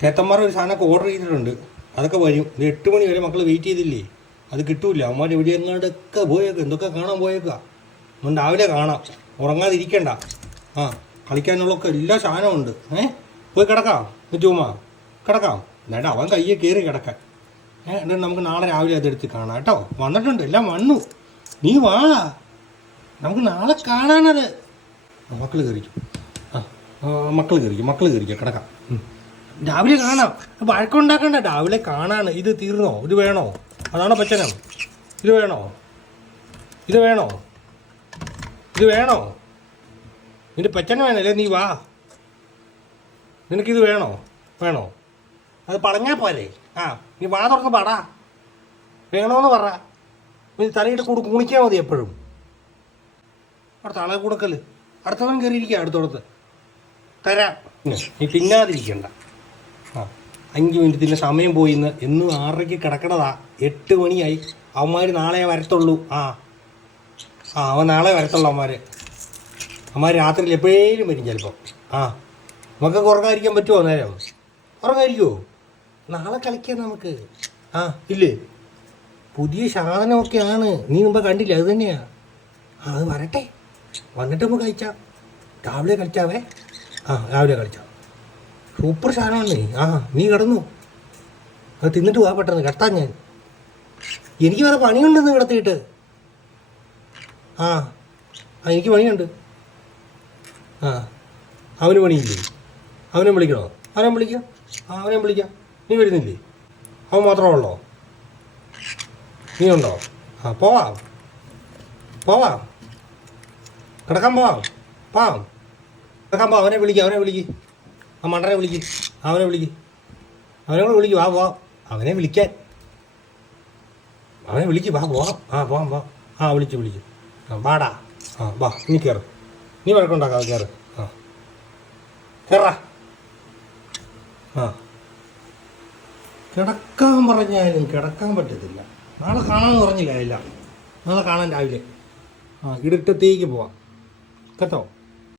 തേത്തന്മാർ ഒരു സാധനമൊക്കെ ഓർഡർ ചെയ്തിട്ടുണ്ട്, അതൊക്കെ വരും. ഒരു 8 മണി വരെ മക്കൾ വെയിറ്റ് ചെയ്തില്ലേ, അത് കിട്ടൂല. അവന്മാർ ഇവിടെ എങ്ങോട്ടൊക്കെ പോയേക്കുക, എന്തൊക്കെ കാണാൻ പോയേക്കുക. അതുകൊണ്ട് രാവിലെ കാണാം, ഉറങ്ങാതിരിക്കണ്ട. ആ കളിക്കാനുള്ളതൊക്കെ എല്ലാ സാധനവും ഉണ്ട്. പോയി കിടക്കാം ചുമ്മാ കിടക്കാം. എന്നിട്ട് അവൻ കയ്യെ കയറി കിടക്കാൻ. എന്നിട്ട് നമുക്ക് നാളെ രാവിലെ അതെടുത്ത് കാണാം കേട്ടോ. വന്നിട്ടുണ്ട്, എല്ലാം വന്നു. നീ വാ, നമുക്ക് നാളെ കാണാനത്. മക്കൾ കയറിക്കും. മക്കൾ കയറിക്കും കിടക്കാം. രാവിലെ കാണാം, വഴക്കുണ്ടാക്കണ്ട. രാവിലെ കാണാണ്. ഇത് തീർന്നോ? ഇത് വേണോ? അതാണോ പച്ചനം? ഇത് വേണോ? ഇത് വേണോ? ഇത് വേണോ? നിന്റെ പച്ചന വേണല്ലേ? നീ വാ. നിനക്കിത് വേണോ? വേണോ? അത് പറഞ്ഞാൽ പോരെ. നീ വാ തുറന്ന് പാടാ. വേണോന്ന് പറ. നീ തലയിട്ട് കുണിക്കാൻ മതി എപ്പോഴും. അടുത്ത ആളെ കൊടുക്കല്. അടുത്തവൻ കയറിയിരിക്കുക അടുത്തോടത്ത്. തരാം. നീ തിന്നാതിരിക്കണ്ട. 5 മിനിറ്റിൻ്റെ സമയം പോയിന്ന്. എന്നും 6:30 കിടക്കണതാ. 8 മണിയായി. അവന്മാർ നാളെ വരത്തുള്ളൂ. അവൻ നാളെ വരത്തുള്ളൂ. അവന്മാർ രാത്രിയിൽ എപ്പോഴേലും വരും ചിലപ്പോൾ. നമുക്കൊക്കെ ഉറങ്ങാതിരിക്കാൻ പറ്റുമോ? നേരം ഉറങ്ങാതിരിക്കുമോ? നാളെ കളിക്കാം നമുക്ക്. ഇല്ലേ, പുതിയ സാധനമൊക്കെയാണ്. നീ മുമ്പ് കണ്ടില്ല, അത് തന്നെയാണ്. അത് വരട്ടെ, വന്നിട്ട് നമുക്ക് കളിച്ചാം. രാവിലെ കളിച്ചാവേ. രാവിലെ കളിച്ചാം. സൂപ്പർ സാധനമാണ്. നീ കിടന്നു. അത് തിന്നിട്ട് പോകാൻ പെട്ടെന്ന് കിടത്താൻ ഞാൻ. എനിക്ക് വേറെ പണിയുണ്ടെന്ന് കിടത്തിയിട്ട്. എനിക്ക് പണിയുണ്ട്. അവന് പണിയില്ലേ? അവനെ വിളിക്കണോ? അവനെ വിളിക്കാം. അവനെ വിളിക്കാം. നീ വരുന്നില്ലേ? അവൻ മാത്രമേ ഉള്ളോ? നീ ഉണ്ടോ? പോവാം. കിടക്കാൻ പോവാം. കിടക്കാൻ പോവാം. അവനെ വിളിക്കുക. മണ്ടനെ വിളിക്ക്. അവനെ കൂടെ വിളിക്കും. പോവാം. അവനെ വിളിക്കാൻ. അവനെ വിളിക്ക്. പോവാം. വിളിച്ച്. വാടാ. വാ. നീ കയറ്. നീ വഴക്കുണ്ടാക്കാതെ കയറ്. കയറാ. കിടക്കാൻ പറഞ്ഞാലും കിടക്കാൻ പറ്റത്തില്ല. നാളെ കാണാമെന്ന് പറഞ്ഞില്ല. എല്ലാം നാളെ കാണാൻ രാവിലെ. ഇടത്തേക്ക് പോവാം കേട്ടോ.